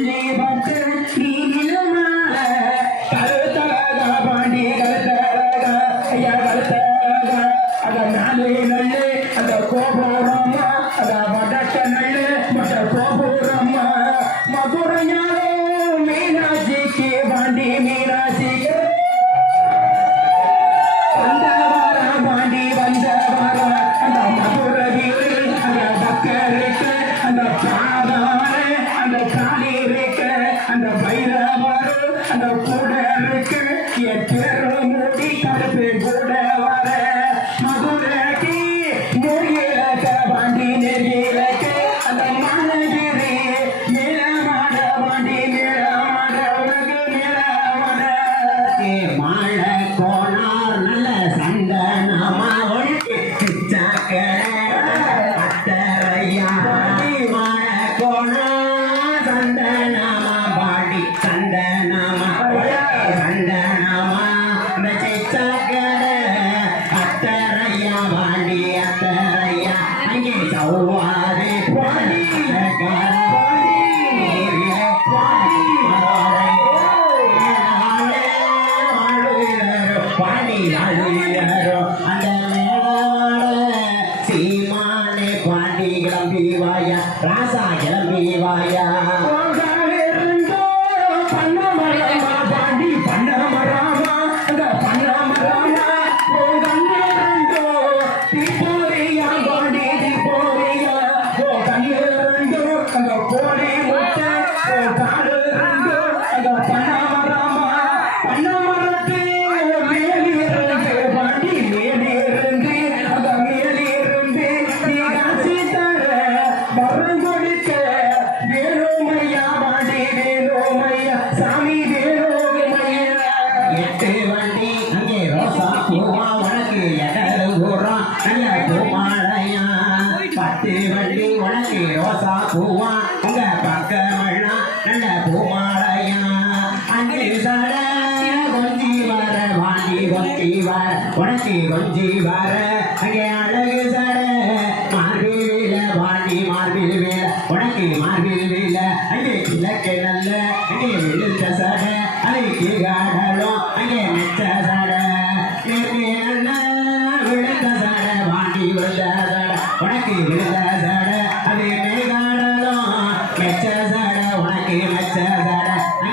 வெள்ளி பட்டு நீ அந்த கூட இருக்கு சீமானே பாண்டி கிளம்பி வாயா ராசா கிளம்பி வாயா வாண்டி வர உனக்கு கொஞ்சி வர அங்கே அழகு சட மார்பில வாண்டி மார்பில் வேல உனக்கு மார்பில் வேல. அங்கே கிழக்கு நல்ல அங்கே விழுந்த சட. அலைக்கு காடலும் அங்கே மெச்ச சட. நேர்க்கு நல்ல விழுந்த சட. வாண்டி விழுந்த சட. உனக்கு விழுந்த சட. அது மேகாடலும் மெச்ச சட. உனக்கு மெச்ச சட.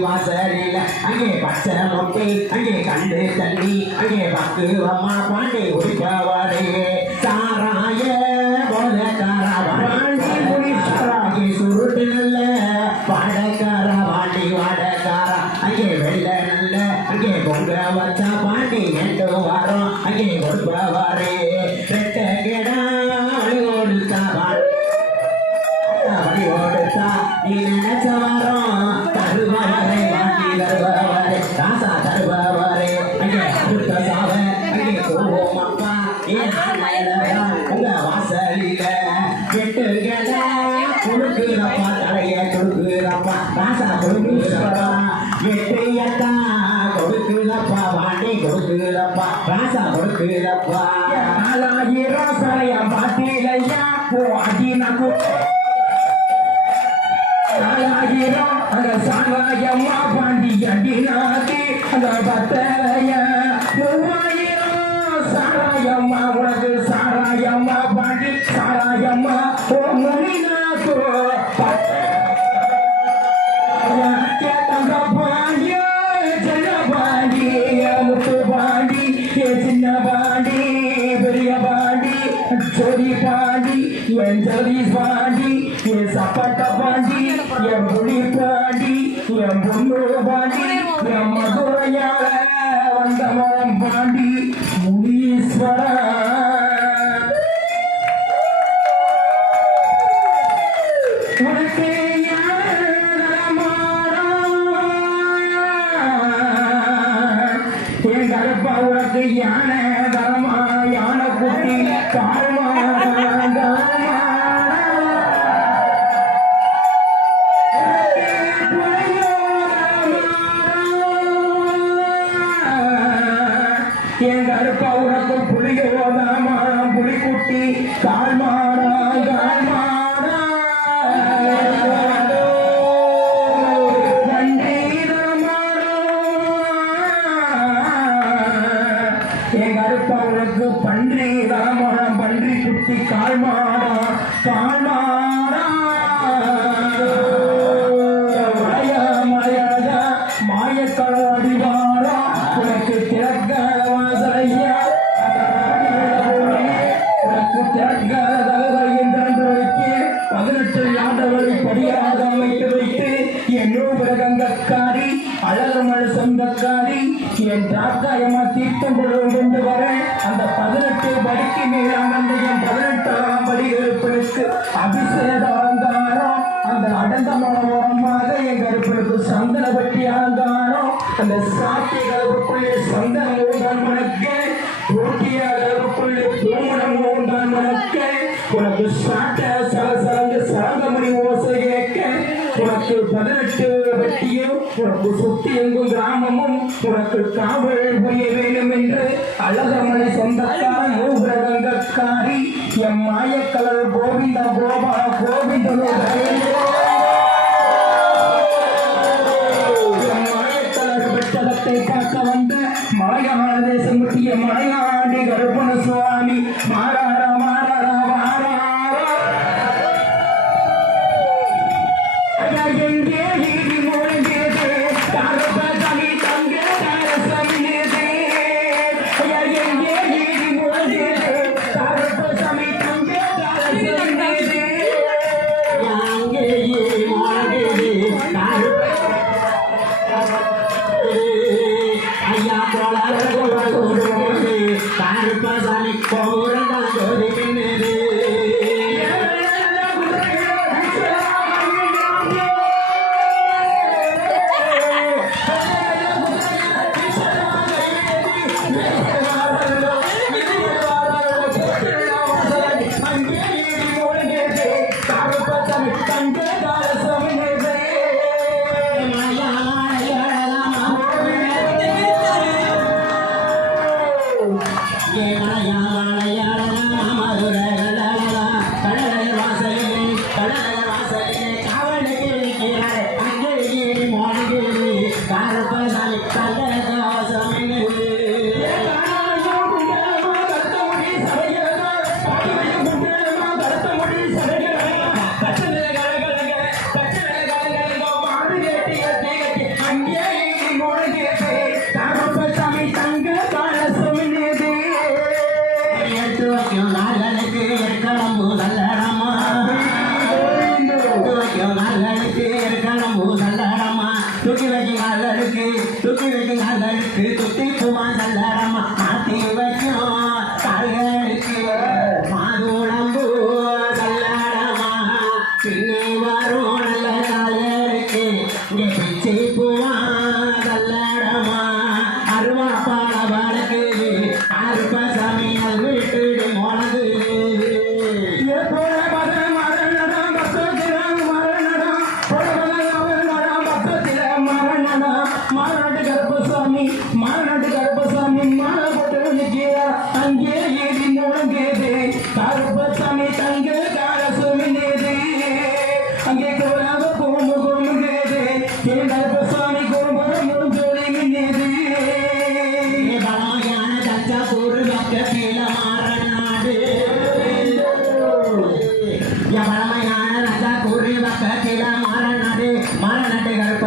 வாசலில அங்கே பச்சை மொட்டை அங்கே கண்டு தண்ணி அங்கே பக்கு அம்மா பாண்டே உடிப்பவாரே சாராய போதக்காரா வாண்டி குடிச்சாராகி சுருட்டு நல்ல பாடக்காரா வாண்டி வாடக்காரா அங்கே வெள்ள நல்ல அங்கே பொங்க வச்சா பாண்டி எட்டு வாரம். அங்கே கொடுப்பவாரே ராசா கொடுக்குறப்பா நாலாயிரம் சரைய பாட்டிலையா போ அடினக்கு நாலாயிரம் அந்த சாலாயம்மா பாண்டி அடினாக்கி அந்த பத்தலைய அப்பட்ட பாண்டி என் புலி பாண்டி என் பொண்ணு பாண்டி என் மதுரையால வந்தவன் பாண்டி முனீஸ்வர உனக்கு என் கருப்பா உனக்கு யானை தரமா? யானை குட்டி தாரமா புளியோதாமா புலிக்குட்டி கால்மாடா கால்மாடா எங்க அருப்பா உனக்கு பன்றி ராமணம் பன்றி குட்டி கால்மாடா கால்மாடா பதினெட்டு ஆண்டவரை படியாக அமைத்து வைத்து என் நூபரகங்காரி அழகமழ சொந்தக்காரி என் தாக்காயமா தீர்த்தம் கொண்டு வர அந்த பதினெட்டு படிக்கு மேல் அமர்ந்த என் பதினெட்டாம் படிகளுக்கு அபிஷேக அலங்காரம் அந்த அடந்த மனோரமாக என் கருப்பனுக்கு சந்தன பட்டி அலங்காரம் அந்த சாத்தி கருப்புக்குள்ளே சந்தன உனக்கு சுத்தி எங்கும் கிராமமும் உனக்கு காவல் புரிய வேண்டும் என்று அழகமலை சொந்தக்கார மூகிரகங்காரி எம் மாயக்கலர் கோவிந்த கோபா கோவிந்தனோ பார்க்க வந்த மலையாள தேசம் முட்டிய மலையாண்டி கருப்பண சுவாமி மாறாரா better. నలుపు నలుపు